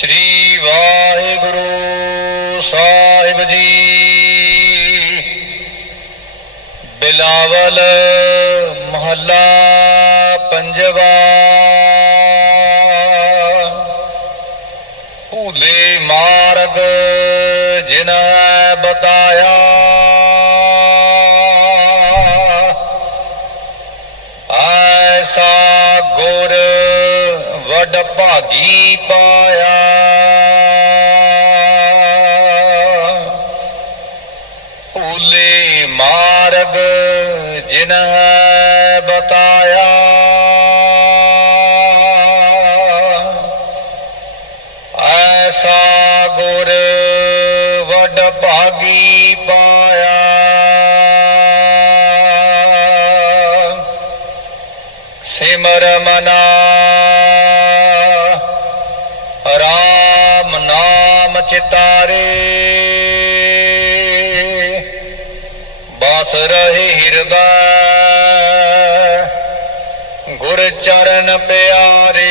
ਸ੍ਰੀ ਵਾਹਿਗੁਰੂ ਸਾਹਿਬ ਜੀ। ਬਿਲਾਵਲ ਮਹੱਲਾ ਪੰਜਵਾ। ਭੂਲੇ ਮਾਰਗ ਜਿਨ ਬਤਾਇਆ। ਵਡ ਭਾਗੀ ਪਾਇਆ। ਭੂਲੇ ਮਾਰਗ ਜਿਨ ਬਤਾਇਆ। ਐਸਾ ਗੁਰ ਵਡ ਭਾਗੀ ਪਾਇਆ। ਸਿਮਰ ਮਨਾ ਰਾਮ ਨਾਮ ਚਿਤਾਰੇ। ਬਸ ਰਹੇ ਹਿਰਦੈ, ਗੁਰ ਚਰਨ ਪਿਆਰੇ।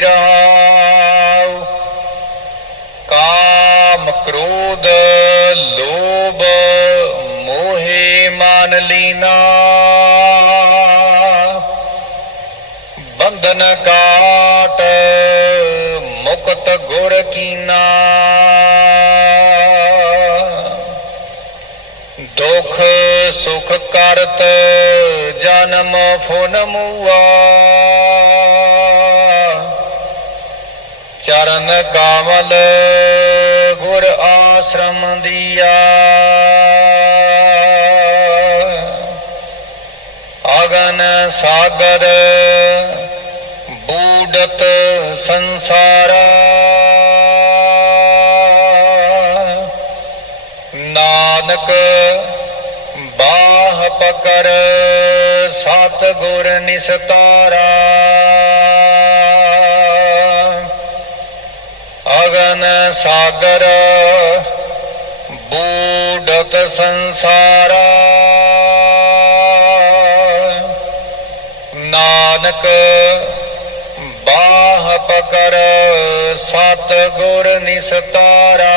ਰਹਾਉ ਕਾਮ ਕ੍ਰੋਧ, ਲੋਭ ਮੋਹਿ ਮਨ ਲੀਨਾ। ਬੰਧਨ ਕਾਟ ਗੁਰ ਕੀਨਾ। ਦੁਖ ਸੁਖ ਕਰਤ ਜਨਮ ਫੁਨ ਮੂਆ। ਚਰਨ ਕਾਮਲ ਗੁਰ ਆਸ਼ਰਮ ਦੀਆ। ਅਗਨ ਸਾਗਰ ਬੂਡਤ ਸੰਸਾਰਾ। ਨਾਨਕ ਬਾਹ ਪਕਰ ਸਤ ਗੁਰ ਨਿਸਤਾਰਾ। ਅਗਨ ਸਾਗਰ ਬੂਡਤ ਸੰਸਾਰਾ। ਨਾਨਕ ਨਾਨਕ ਬਾਹ ਪਕਰ ਸਤ ਗੁਰ ਨਿਸਤਾਰਾ।